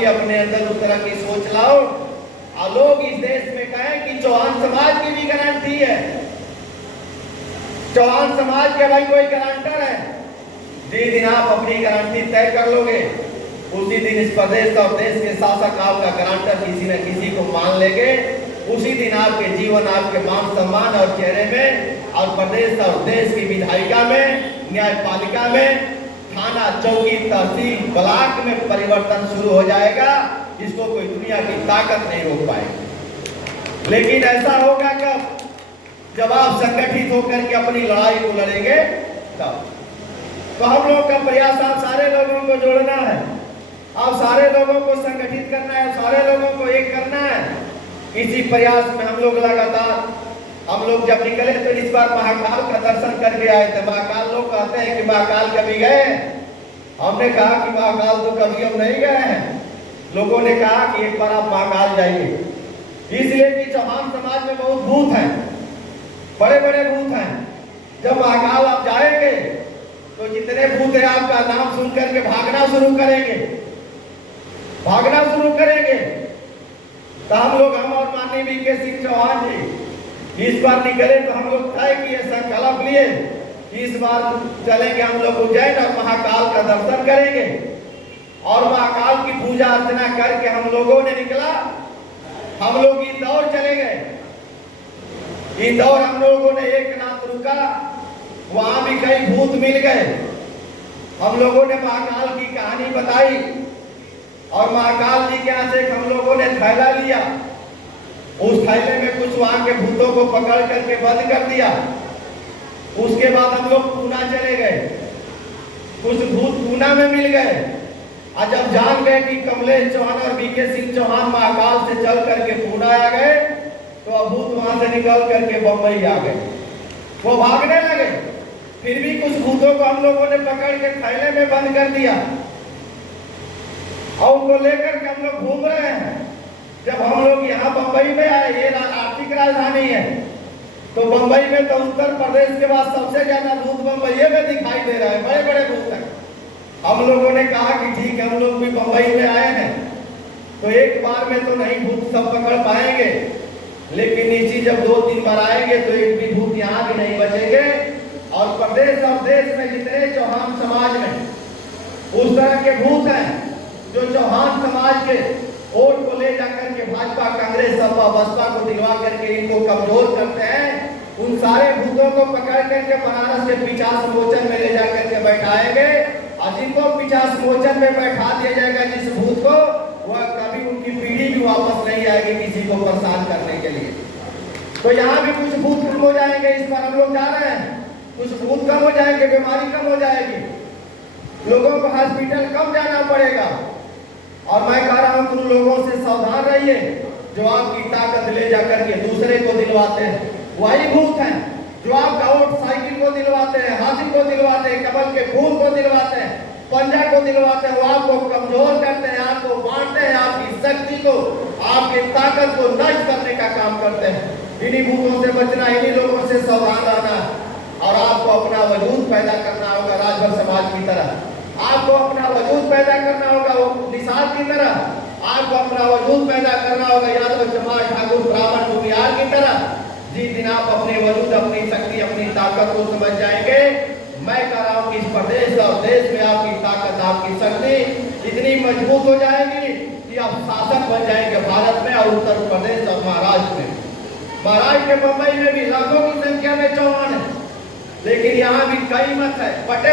भी अपने अंदर उस तरह की सोच लाओ और लोग इस देश में कहें कि चौहान समाज की भी गारंटी है, चौहान समाज के भाई कोई गारंटर है। जिस दिन आप अपनी गारंटी तय कर लोगे उसी दिन इस प्रदेश और देश के शासक आपका गारंटर किसी न किसी को मान लेंगे। उसी दिन आपके जीवन, आपके मान सम्मान और चेहरे में और प्रदेश और देश की विधायिका में, न्यायपालिका में, थाना, चौकी, तहसील, ब्लॉक में परिवर्तन शुरू हो जाएगा। इसको कोई दुनिया की ताकत नहीं रोक पाएगी। लेकिन ऐसा होगा कब? जब आप संगठित होकर के अपनी लड़ाई को लड़ेंगे तब। तो हम लोग का प्रयास आप सारे लोगों को जोड़ना है, आप सारे लोगों को संगठित करना है, सारे लोगों को एक करना है। इसी प्रयास में हम लोग लगातार, हम लोग जब निकले तो इस बार महाकाल का दर्शन करके आए थे। महाकाल लोग कहते हैं कि महाकाल कभी गए? हमने कहा कि महाकाल तो कभी हम नहीं गए हैं। लोगों ने कहा कि एक बार आप महाकाल जाइए, इसलिए कि चौहान समाज में बहुत भूत हैं, बड़े बड़े भूत हैं। जब महाकाल आप जाएंगे तो जितने भूत हैं आपका नाम सुन करके भागना शुरू करेंगे, भागना शुरू करेंगे। तो हम लोग, हम और माननीय वीके सिंह चौहान जी इस बार निकले तो हम लोग तय किए, संकल्प लिए, इस बार चलेंगे हम लोग उज्जैन और महाकाल का दर्शन करेंगे और महाकाल की पूजा अर्चना करके हम लोगों ने निकला। हम लोग इंदौर चले गए। इंदौर हम लोगों ने एक रात रुका, वहां भी कई भूत मिल गए। हम लोगों ने महाकाल की कहानी बताई और महाकाल जी के यहाँ से हम लोगों ने थैला लिया। उस थैले में कुछ वहां के भूतों को पकड़ करके बंद कर दिया। उसके बाद हम लोग पूना चले गए, कुछ भूत पूना में मिल गए। और जब जान गए कि कमलेश चौहान और वीके सिंह चौहान महाकाल से चल करके पूना आ गए तो अब भूत वहां से निकल करके बंबई आ गए, वो भागने लगे। फिर भी कुछ भूतों को हम लोगों ने पकड़ के थैले में बंद कर दिया और उनको लेकर के हम लोग घूम रहे हैं। जब हम लोग यहाँ बंबई में आए, ये आर्थिक राजधानी है, तो बंबई में तो उत्तर प्रदेश के बाद सबसे ज्यादा भूत बंबई में दिखाई दे रहा है, बड़े बड़े भूत हैं। हम लोगों ने कहा कि ठीक है, हम लोग भी बंबई में आए हैं तो एक बार में तो नहीं भूत सब पकड़ पाएंगे, लेकिन नीचे जब 2-3 बार आएंगे तो एक भी भूत यहाँ भी नहीं बचेंगे। और प्रदेश और देश में जितने चौहान समाज में उस तरह के भूत हैं जो चौहान समाज के वोट को ले जाकर के भाजपा, कांग्रेस, सपा, बसपा को दिलवा करके इनको कमजोर करते हैं, उन सारे भूतों को पकड़ करके बनारस के पिचास मोचन में ले जाकर के बैठाएंगे। और जिनको पिचास मोचन में बैठा दिया जाएगा जिस भूत को, वह कभी उनकी पीढ़ी भी वापस नहीं आएगी किसी को परेशान करने के लिए। तो यहाँ भी कुछ भूत कम हो जाएंगे, इस पर हम लोग जा रहे हैं। कुछ भूत कम हो जाएंगे, बीमारी कम हो जाएगी, लोगों को हॉस्पिटल कम जाना पड़ेगा। और मैं कह रहा हूँ तुम लोगों से सावधान रहिए, जो आपकी ताकत ले जाकर के दूसरे को दिलवाते हैं वही भूत हैं। जो आपका वोट साइकिल को दिलवाते हैं, हाथी को दिलवाते हैं, कमल के फूल को दिलवाते हैं, पंजा को दिलवाते हैं, वो आपको कमजोर करते हैं, आपको बांटते हैं, आपकी शक्ति को, आपकी ताकत को नष्ट करने का काम करते हैं। इन्हीं भूतों से बचना, इन्हीं लोगों से सावधान रहना और आपको अपना वजूद पैदा करना होगा। राजभर समाज की तरह आपको अपना वजूद पैदा करना होगा, वो निषाद की तरह आपको अपना वजूद पैदा करना होगा, यादव, चमार, ठाकुर, ब्राह्मण, भूमिहार की तरह। जिस दिन आप अपने वजूद, अपनी शक्ति, अपनी ताकत को समझ जाएंगे, मैं कह रहा हूँ कि इस प्रदेश और देश में आपकी ताकत, आपकी शक्ति इतनी मजबूत हो जाएगी कि आप शासक बन जाएंगे भारत में और उत्तर प्रदेश और महाराष्ट्र में। महाराष्ट्र के बंबई में भी लाखों की संख्या में चौहान है, लेकिन यहाँ भी कई मत है, बटे